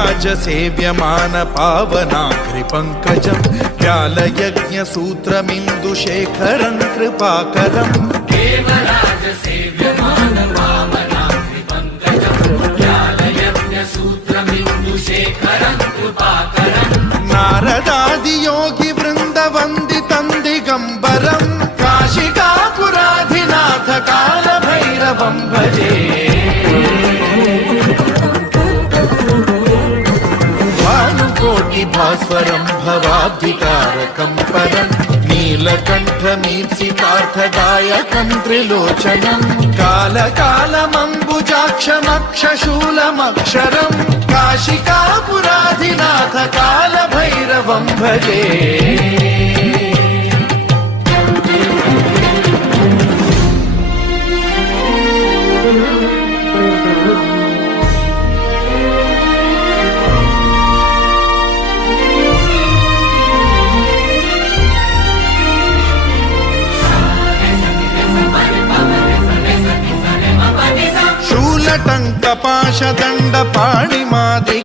देवराज सेव्यमान पावनाग्रिपङ्कजं व्यालयज्ञसूत्रमिन्दुशेखरं कृपाकरम् देवराज सेव्यमान पावनाग्रिपङ्कजं व्यालयज्ञसूत्रमिन्दुशेखरं कृपाकरम् नारदादियोगि वृन्दवन्दितं दिगम्बरं काशिकापुराधिनाथ कालभैरवं भजे भास्वरं भवाब्धिकारकं परं नीलकण्ठमीप्सितार्थदायकं त्रिलोचनं कालकालमम्बुजाक्षमक्षशूलमक्षरं काशिकापुराधिनाथ कालभैरवं भजे शूलटङ्कपाशदण्डपाणिमादि